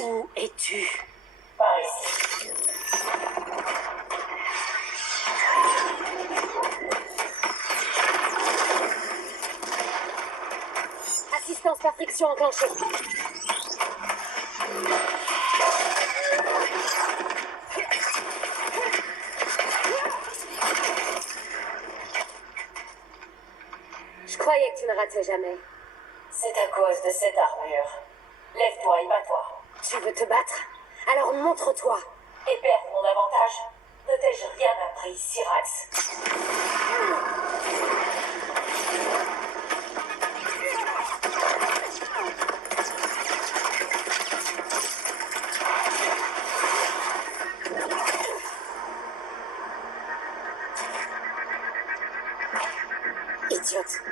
Où es-tu? Par ici. Assistance par friction enclenchée. Je croyais que tu ne ratais jamais. C'est à cause de cette armure. Lève-toi et bats-toi. Tu veux te battre? Alors montre-toi. Et perdre mon avantage. Ne t'ai-je rien appris, Syrax? Idiote.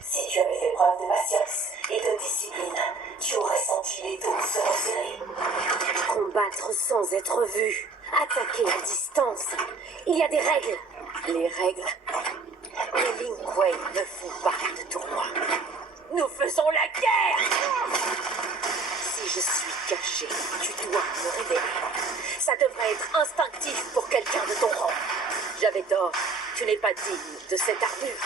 Si tu avais fait preuve de patience et de discipline, tu aurais senti les dos se resserrer. Combattre sans être vu. Attaquer à distance. Il y a des règles. Les règles. Les Lin Kuei ne font pas de tournoi. Nous faisons la guerre! Si je suis caché, tu dois me révéler. Ça devrait être instinctif pour quelqu'un de ton rang. J'avais tort. Tu n'es pas digne de cette armure.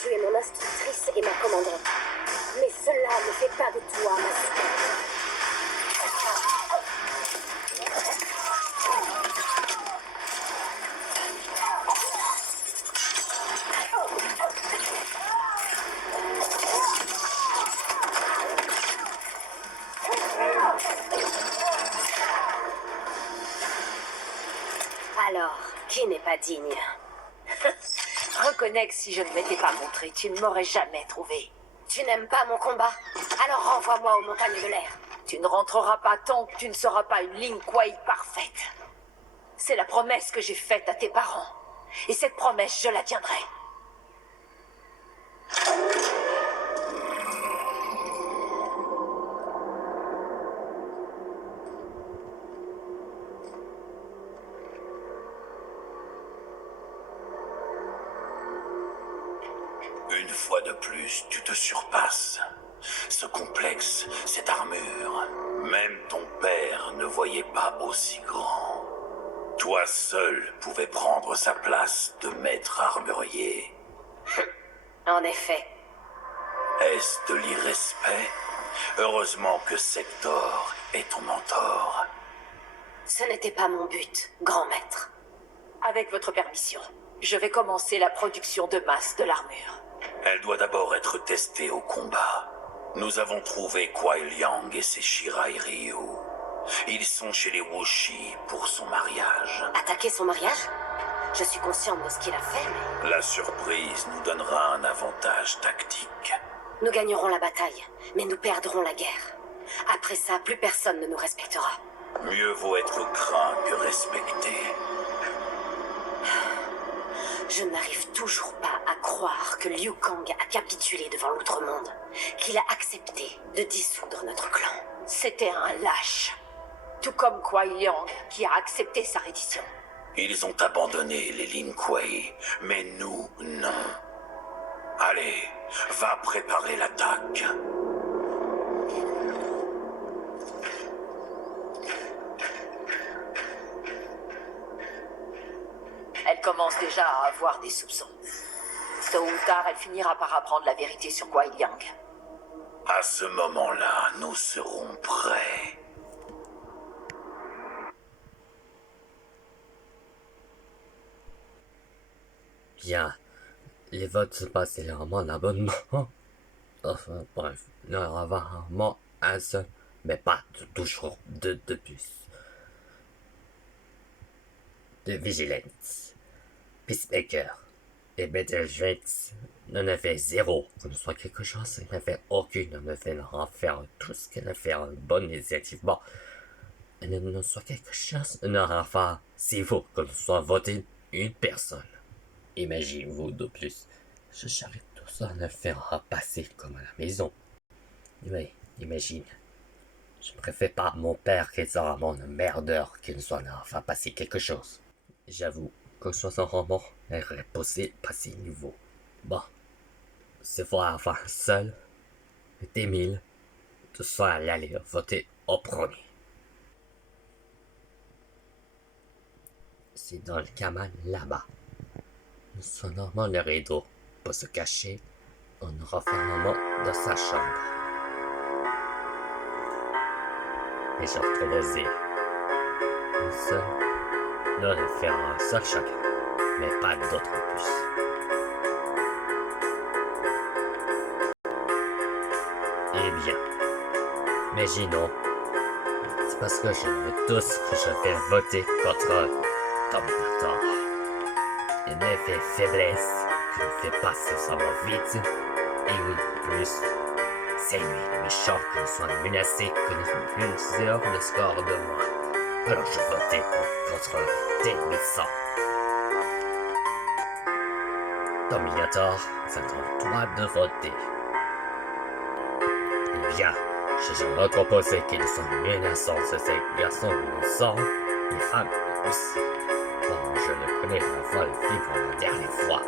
Tu es mon instructrice et ma commandante. Mais cela ne fait pas de toi ma supérieure. Alors, qui n'est pas digne? Reconnais que si je ne m'étais pas montré, tu ne m'aurais jamais trouvé. Tu n'aimes pas mon combat? Alors renvoie-moi aux montagnes de l'air. Tu ne rentreras pas tant que tu ne seras pas une Lin Kuei parfaite. C'est la promesse que j'ai faite à tes parents. Et cette promesse, je la tiendrai. Une fois de plus, tu te surpasses. Ce complexe, cette armure, même ton père ne voyait pas aussi grand. Toi seul pouvais prendre sa place de maître armurier. En effet. Est-ce de l'irrespect? Heureusement que Sector est ton mentor. Ce n'était pas mon but, grand maître. Avec votre permission, je vais commencer la production de masse de l'armure. Elle doit d'abord être testée au combat. Nous avons trouvé Kuai Liang et ses Shirai Ryu. Ils sont chez les Wuxi pour son mariage. Attaquer son mariage? Je suis consciente de ce qu'il a fait, mais... La surprise nous donnera un avantage tactique. Nous gagnerons la bataille, mais nous perdrons la guerre. Après ça, plus personne ne nous respectera. Mieux vaut être craint que respecté. Je n'arrive toujours pas à croire que Liu Kang a capitulé devant l'Outre-Monde, qu'il a accepté de dissoudre notre clan. C'était un lâche. Tout comme Kuai Liang, qui a accepté sa reddition. Ils ont abandonné les Lin Kuei, mais nous, non. Allez, va préparer l'attaque. Elle commence déjà à avoir des soupçons. Tôt ou tard, elle finira par apprendre la vérité sur Kuai Liang. À ce moment-là, nous serons prêts. Bien, les votes se passent généralement en abonnement. Enfin, bref, il y en aura rarement un seul, mais pas toujours deux de plus. De Vigilance, Peacemaker et Battlefields n'en avait zéro qu'on soit quelque chose, il n'avait aucune, on devait leur faire tout ce qu'elle a fait en bonne initiativement. Et ne soit quelque chose, on n'aura pas si vaut qu'on soit voté une personne. Imaginez-vous de plus, je charrie tout ça ne fera passer comme à la maison. Oui, imagine. Je préfère pas mon père qui sera mon merdeur qu'il ne soit là, va passer quelque chose. J'avoue que soit son roman est repoussé passer nouveau. Bon, c'est voir avant seul, des mille, tout ça à l'aller voter au premier. C'est dans le caman là-bas. Nous sonnerons le rideau pour se cacher en nous renfermant dans sa chambre. Et je retrouve Ozzy. Un seul, là, de faire un seul chacun, mais pas d'autre plus. Eh bien, imaginons, c'est parce que je veux tous que je vais voter contre Dominator. Un effet faiblesse qui me fait passer ça va vite. Et oui, plus, c'est lui le méchant qui nous soit menacé que nous plusieurs le score de moi. Alors je votais contre T800. Dominator, c'est à toi de voter. Eh bien, je recompose qu'ils sont menaçants, ces garçons innocents, les femmes aussi. Oh, je le connais la folle fille pour la dernière fois.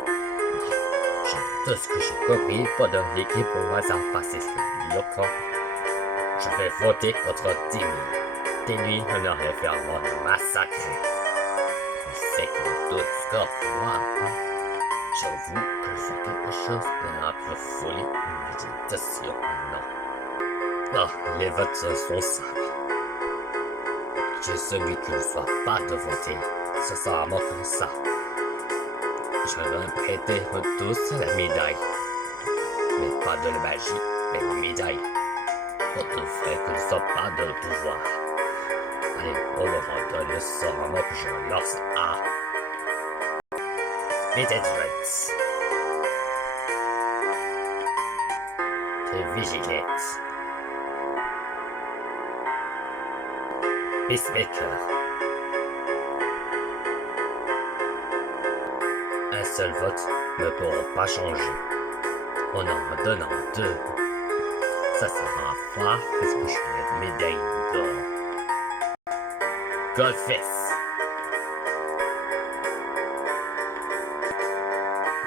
Tout ce que j'ai compris pendant l'équipe au hasard passé sur le local, je vais voter contre Timmy. Timmy, on aurait fait un monde massacré. Je sais que tout score pour moi. J'avoue que c'est quelque chose d'un peu folie, une méditation maintenant. Oh, les votes sont simples. Que celui qui ne soit pas de voter, ce sera mort comme ça. Je vais prêter tous la médaille. Mais pas de la magie, mais la médaille. Pour te faire que ne soit pas de pouvoir. Allez, on me redonne seulement que je lance à Vigilance. T'es Vigilance. Peacemaker. Un seul vote ne pourra pas changer. On en donne en deux. Ça sera fort parce que je suis la médaille d'or. Goldfist.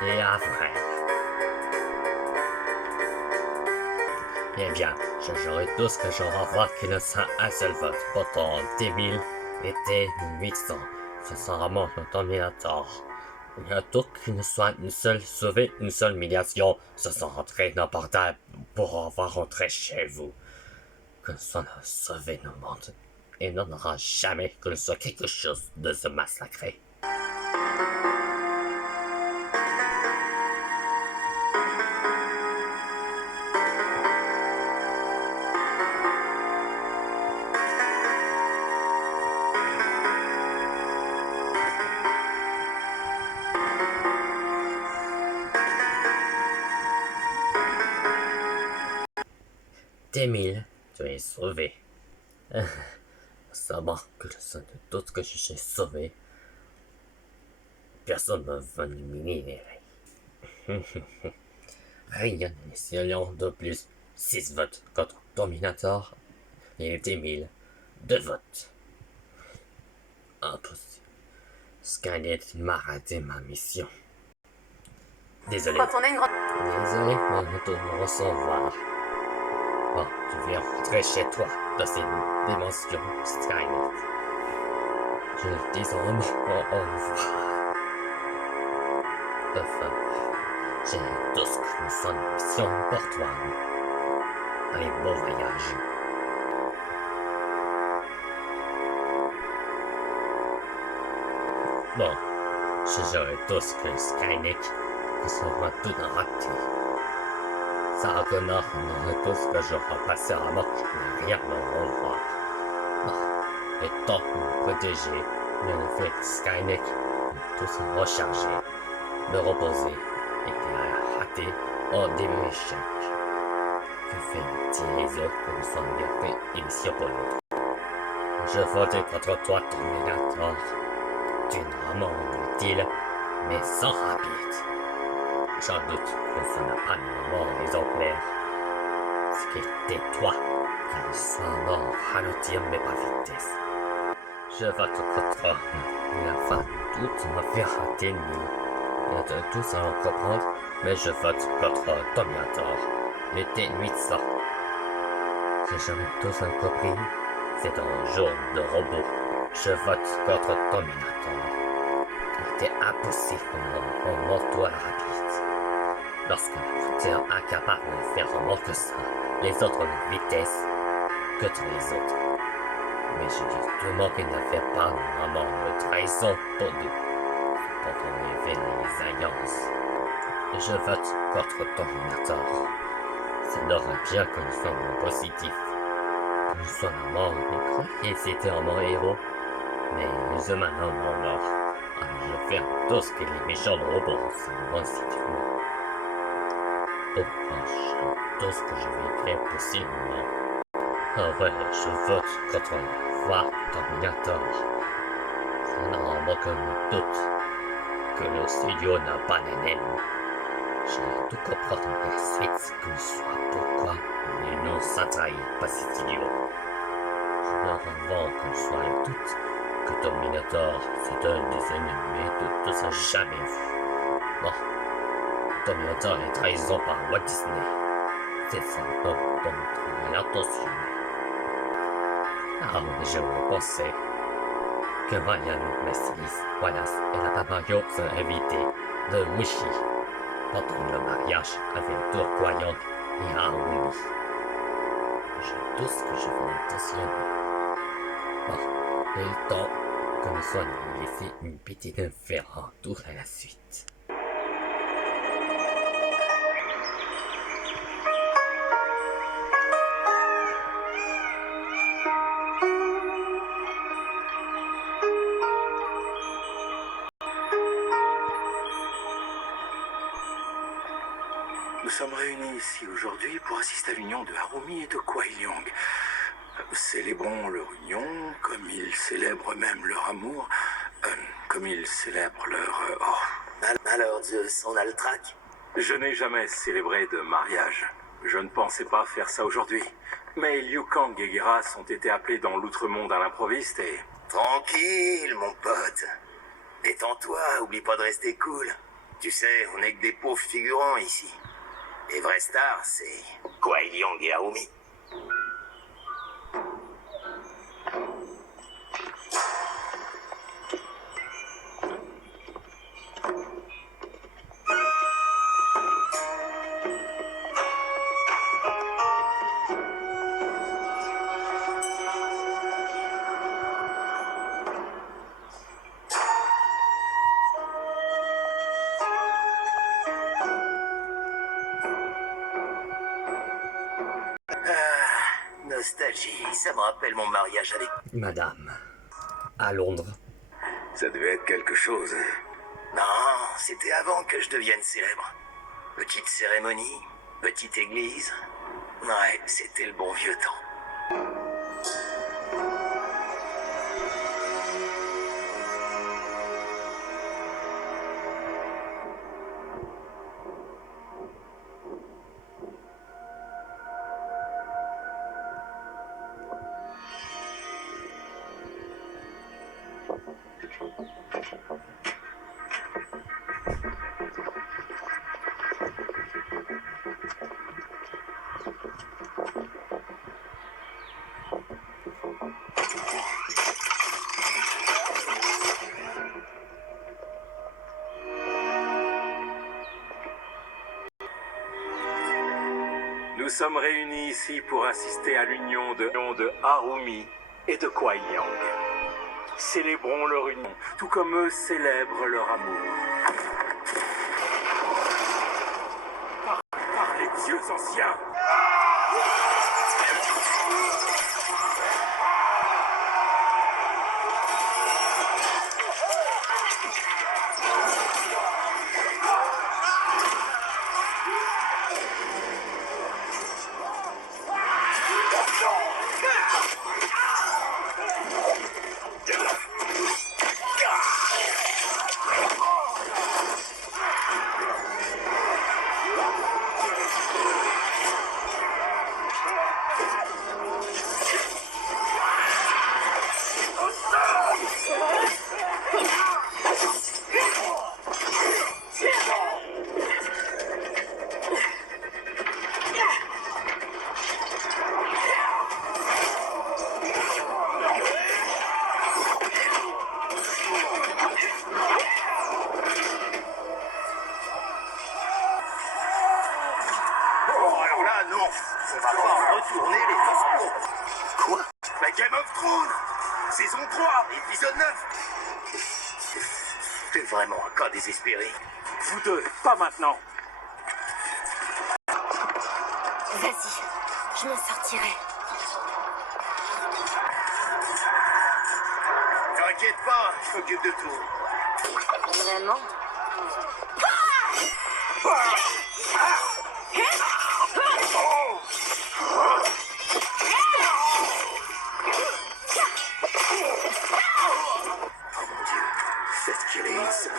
Et après. Eh bien, je jouerai tout ce que je revois qu'il ne sera un seul vote. Pourtant, T1000 était 800. Ce sera mon Dominator. Il y a tout qu'il ne soit une seule sauvée, une seule humiliation. Ce sera très important pour avoir rentré chez vous. Que ce soit sauver nos mondes. Et n'en aura jamais que ce soit quelque chose de se massacrer. T-1000, tu es sauvé. Savoir que le seul de tout ce que j'ai sauvé, personne ne va m'éliminer. Rien n'essayant de plus. 6 votes contre Dominator et T-1000. 2 votes. Impossible. Skynet m'a raté ma mission. Désolé. Désolé de me recevoir. Bon, tu viens rentrer chez toi dans cette dimension Skynet. Je le dis au revoir. Enfin, j'ai tout ce que nous sommes une mission pour toi. Allez, bon voyage. Bon, je gérerai tout ce que Skynet qui sera tout raté. Sarah Connor n'aurait tout ce que j'aurai passé à mort, je n'ai rien à revoir. Et tant que me protéger, mais en fait Skynet, tout se recharger, me reposer, et à rater au début échec. Que fait les autres pour nous sommes liberté émission pour l'autre? Je vote contre toi, Terminator. Tu es vraiment inutile, mais sans rapide. J'en doute que ça n'a pas de mort exemplaire. Ce qui était toi, qu'il soit mort à l'outil, mais pas vitesse. Je vote contre la fin, toute ma vie rater nuit. Et de tous à en comprendre, mais je vote contre Dominator. L'été 800. J'ai jamais tous compris. C'est un jour de robot. Je vote contre Dominator. Il était impossible en mortoir rapide. Lorsque tu es incapable de faire moins que ça, les autres ont une vitesse que tous les autres. Mais je dis tout le monde qu'il ne fait pas vraiment de trahison pour nous. Pour enlever les alliances. Je vote contre Dominator. C'est l'aurait bien que nous sommes positifs. Que nous soyons morts, nous croyez c'était un bon héros. Mais les humains sont morts. Alors je vais faire tout ce que les méchants robots sont positivement. Pourquoi je tout ce que je vais faire possiblement? Ah ouais, je vote contre la voix Dominator. Ça n'a aucun doute que le studio n'a pas d'ennemi. J'ai tout compris dans la suite que soit pourquoi les noms s'attraillent pas cet idiot. Je leur avant que je sois doute que Dominator c'est un des ennemis de tout ça jamais vu. Bon, Dominator est trahison par Walt Disney. C'est ça, donc attention. Ah, je pensais que Ryan, Messilis, Wallace et la Mario sont invités de Wishy pendant le mariage avec Tourcoyant et Harumi. J'ai tout ce que je voulais mentionner. Bon, il est temps que nous soyons laissés une petite inférence tout à la suite. Nous sommes réunis ici aujourd'hui pour assister à l'union de Harumi et de Kuai Liang. Célébrons leur union comme ils célèbrent même leur amour, comme ils célèbrent leur... Alors Zeus, on a le trac? Je n'ai jamais célébré de mariage. Je ne pensais pas faire ça aujourd'hui. Mais Liu Kang et Geras ont été appelés dans l'outre-monde à l'improviste et... Tranquille, mon pote. Détends-toi, oublie pas de rester cool. Tu sais, on n'est que des pauvres figurants ici. Les vrais stars, c'est Kuai Liang et Harumi. Nostalgie, ça me rappelle mon mariage avec... Madame, à Londres. Ça devait être quelque chose. Non, c'était avant que je devienne célèbre. Petite cérémonie, petite église. Ouais, c'était le bon vieux temps. Nous sommes réunis ici pour assister à l'union de Harumi et de Kuai Liang. Célébrons leur union, tout comme eux célèbrent leur amour. Par les dieux anciens! Non, on va pas retourner les façons. Quoi? La Game of Thrones, saison 3, épisode 9. T'es vraiment un cas désespéré. Vous deux, pas maintenant. Vas-y, je m'en sortirai. T'inquiète pas, je m'occupe de tout. Vraiment? Faites qu'il est ça.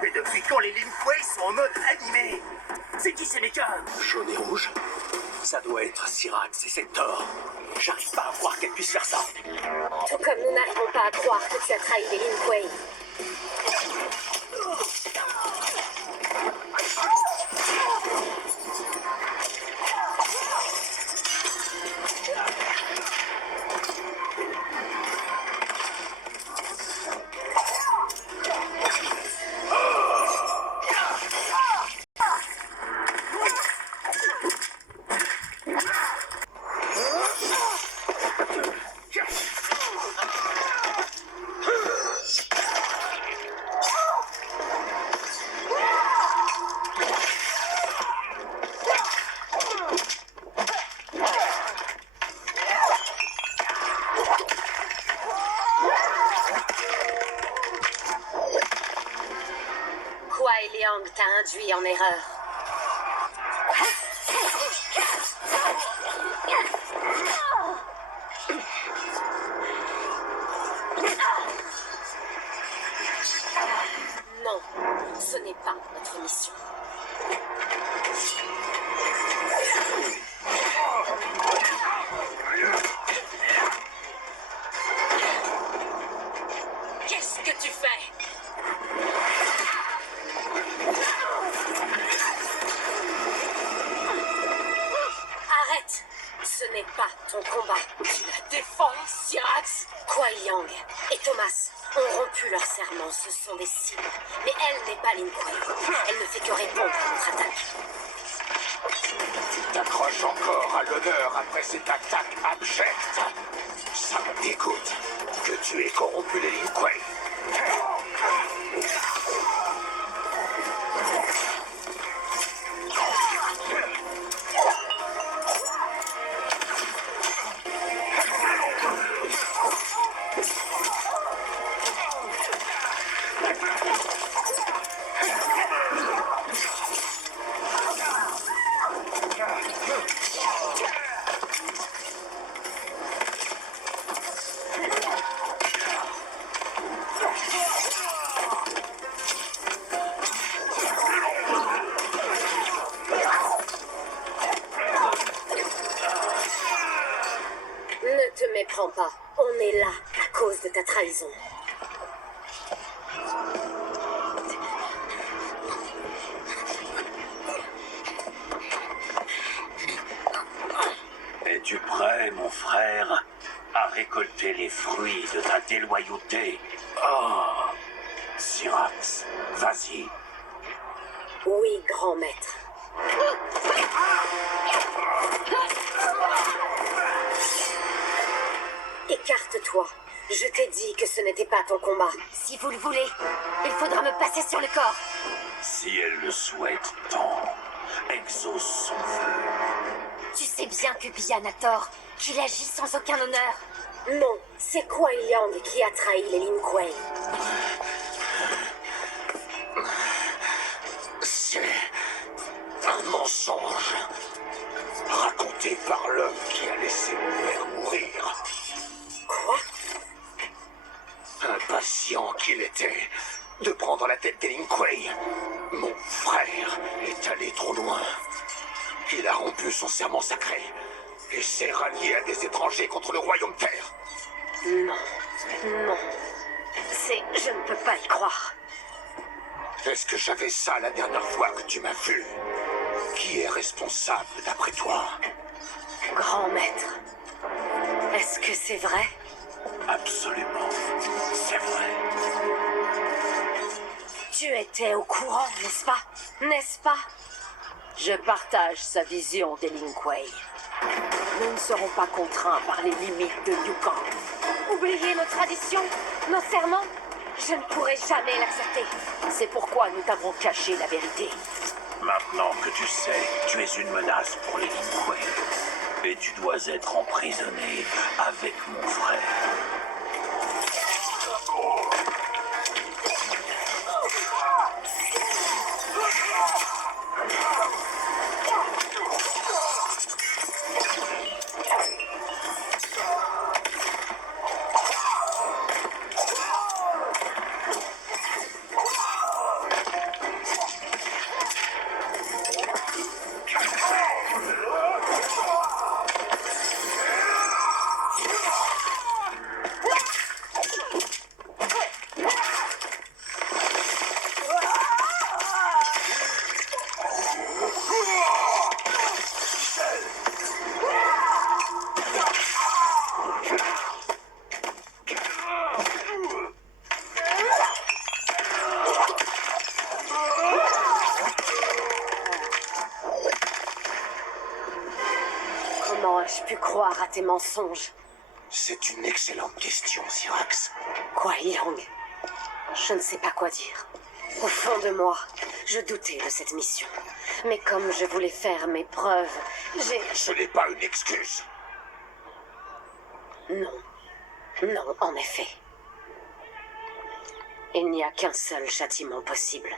Mais depuis quand les Lin Kuei sont en mode animé? C'est qui ces mécas? Jaune et rouge? Ça doit être Syrax et Sector. J'arrive pas à croire qu'elle puisse faire ça. Tout comme nous n'arrivons pas à croire que tu as trahi les Lin Kuei. Kuai Liang t'a induit en erreur. Non, ce n'est pas notre mission. Qu'est-ce que tu fais? Arrête! Ce n'est pas ton combat. Tu la défends, Syrax. Kuai Liang et Thomas ont rompu leur serment. Ce sont des cibles. Mais elle n'est pas Lin Kuei. Elle ne fait que répondre à notre attaque. Tu t'accroches encore à l'honneur après cette attaque abjecte. Ça me dégoûte que tu aies corrompu les Lin Kuei. comprends pas. On est là à cause de ta trahison. Es-tu prêt, mon frère, à récolter les fruits de ta déloyauté? Ah, Syrax, vas-y. Oui, grand maître. Écarte-toi. Je t'ai dit que ce n'était pas ton combat. Si vous le voulez, il faudra me passer sur le corps. Si elle le souhaite tant, exauce son vœu. Tu sais bien que Bian a tort, qu'il agit sans aucun honneur. Non, c'est Kuai Liang qui a trahi les Lin Kuei. C'est un mensonge raconté par l'homme qui a laissé mon père mourir. Quoi? Impatient qu'il était de prendre la tête des Lin Kuei, mon frère est allé trop loin. Il a rompu son serment sacré et s'est rallié à des étrangers contre le royaume terre. Non, non. Je ne peux pas y croire. Est-ce que j'avais ça la dernière fois que tu m'as vu? Qui est responsable d'après toi? Grand maître, est-ce que c'est vrai? Absolument, c'est vrai. Tu étais au courant, n'est-ce pas? N'est-ce pas? Je partage sa vision des Lin Kuei. Nous ne serons pas contraints par les limites de Yukon. Oublier nos traditions, nos serments? Je ne pourrai jamais l'accepter. C'est pourquoi nous t'avons caché la vérité. Maintenant que tu sais, tu es une menace pour les Lin Kuei. Et tu dois être emprisonné avec mon frère. Comment ai-je pu croire à tes mensonges? C'est une excellente question, Syrax. Kuai Liang, je ne sais pas quoi dire. Au fond de moi, je doutais de cette mission. Mais comme je voulais faire mes preuves, Ce n'est pas une excuse. Non. Non, en effet. Il n'y a qu'un seul châtiment possible.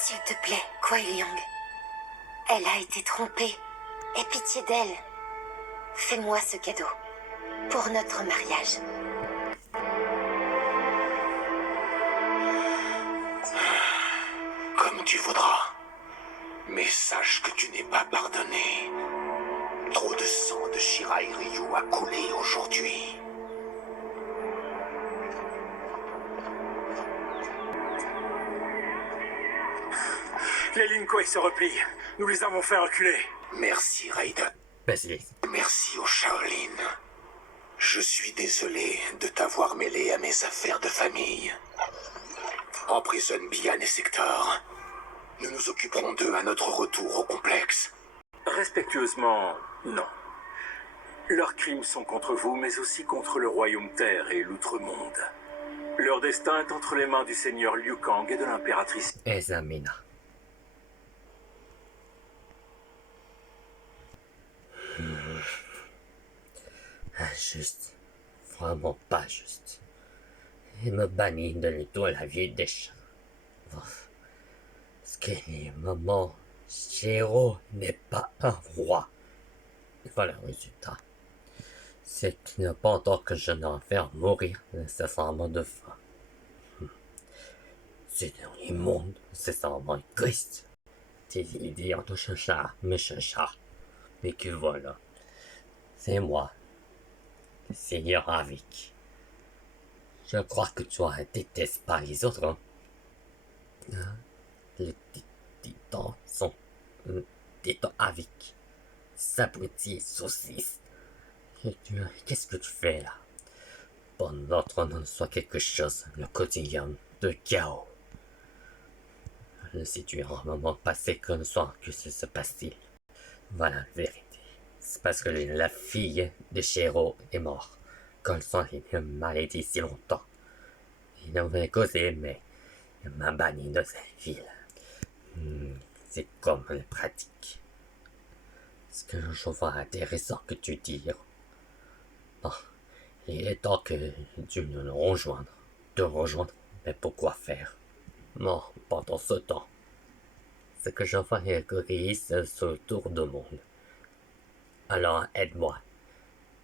S'il te plaît, Kuai Liang. Elle a été trompée. Aie pitié d'elle. Fais-moi ce cadeau. Pour notre mariage. Comme tu voudras. Mais sache que tu n'es pas pardonné. Trop de sang de Shirai Ryu a coulé aujourd'hui. Les Lin Kuei se replient. Nous les avons fait reculer. Merci, Raiden. Vas-y. Merci au Shaolin. Je suis désolé de t'avoir mêlé à mes affaires de famille. Emprisonne Bian et Sector. Nous nous occuperons d'eux à notre retour au complexe. Respectueusement, non. Leurs crimes sont contre vous, mais aussi contre le royaume terre et l'outre-monde. Leur destin est entre les mains du seigneur Liu Kang et de l'impératrice. Examina. Injuste. Vraiment pas juste. Il me bannit de l'étoile à la vieille des chats. Parce que les moments, Shiro n'est pas un roi. Voilà le résultat. C'est qu'il n'est pas temps que je n'en faire mourir nécessairement de faim. C'est un immonde, nécessairement égoïste. Tes idées en touchant chat, méchant chat. Mais que voilà. C'est moi, le Seigneur Avik. Je crois que toi ne détestes pas les autres, hein? Les titans sont titans Avik. S'abrutis et saucisses. Qu'est-ce que tu fais là? Pendant qu'on en soit quelque chose, le quotidien de chaos. Si tu es un moment passé qu'on soit que se passe-t-il? Voilà la vérité. C'est parce que la fille de Shiro est morte. Quand son est maladie si longtemps. Il avait causé, mais il m'a banni de cette ville. C'est comme les pratiques. Ce que je trouve intéressant que tu dis. Bon, il est temps que tu nous rejoignes. Te rejoindre, mais pourquoi faire? Non, pendant ce temps. C'est que je vois les égoïstes sur le tour du monde. Alors aide-moi,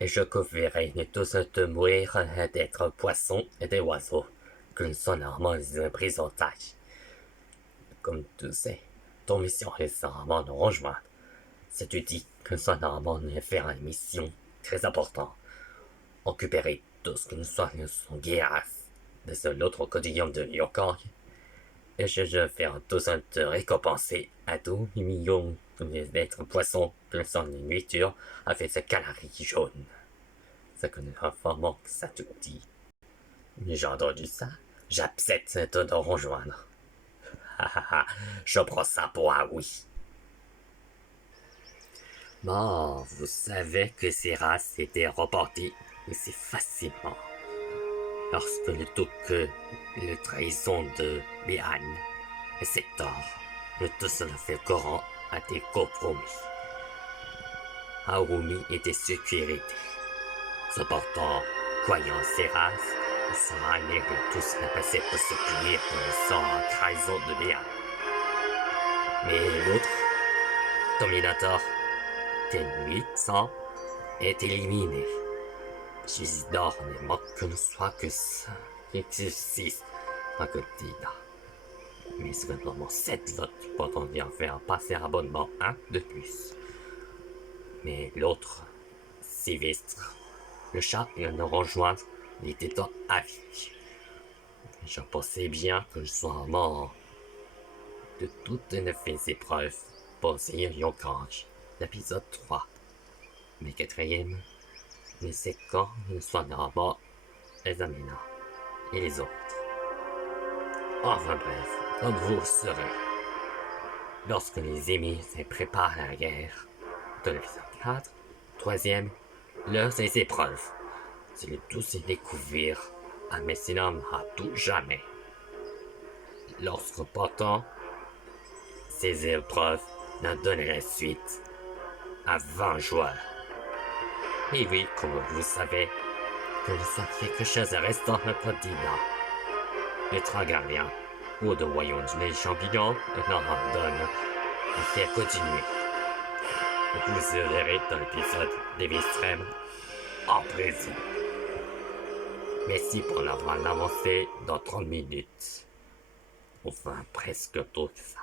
et je couvrirai de tous te mourir d'être poissons et des oiseaux, que nous sommes normalement des prisonniers. Comme tu sais, ton mission est normalement de rejoindre. Si tu dis que nous sommes normalement de faire une mission très importante, récupérer tout ce que nous sommes guerres de l'autre quotidien de Yokang, et je vais faire tout ça te récompenser à 2 millions d'êtres poissons que sont une nourriture avec ce calories jaune. C'est que nous informons que ça te dit. J'ai entendu ça, j'accepte de te rejoindre. Je prends ça pour un oui. Bon, vous savez que ces races étaient reportées aussi facilement. Lorsque le que la trahison de Bihan et Sector, le tout se le fait courant à des compromis. Harumi était sécurité. Cependant, croyant ces races, il sera amené de tous la passer pour se plier pour le sort en trahison de Bihan. Mais l'autre, Dominator, T800, est éliminé. J'adore ne manque que ne soit que ça qui existe à côté là. Mais seulement 7 votes pour bien faire passer abonnement 1 de plus. Mais l'autre, Sylvestre, le chat vient de rejoindre les titans Avik. Je pensais bien que je sois mort de toutes les épreuves pour essayer Yokang, l'épisode 3. Mais quatrième, mais c'est quand nous sommes normalement les Amina et les autres. Enfin bref, comme vous serez. Lorsque les ennemis se préparent à la guerre de l'épisode 4, troisième, leurs épreuves. C'est le tout se découvrir à Messinum à tout jamais. Lorsque pourtant, ces épreuves n'en donneraient suite à 20 joueurs. Et oui, comme vous savez, que nous sommes quelque chose de restant notre continent. Les trois gardiens, ou de royaume des champignons, n'en donnent à faire continuer. Vous serez dans l'épisode des Extrêmes en prison. Merci pour l'avoir avancé dans 30 minutes. Enfin, presque tout ça.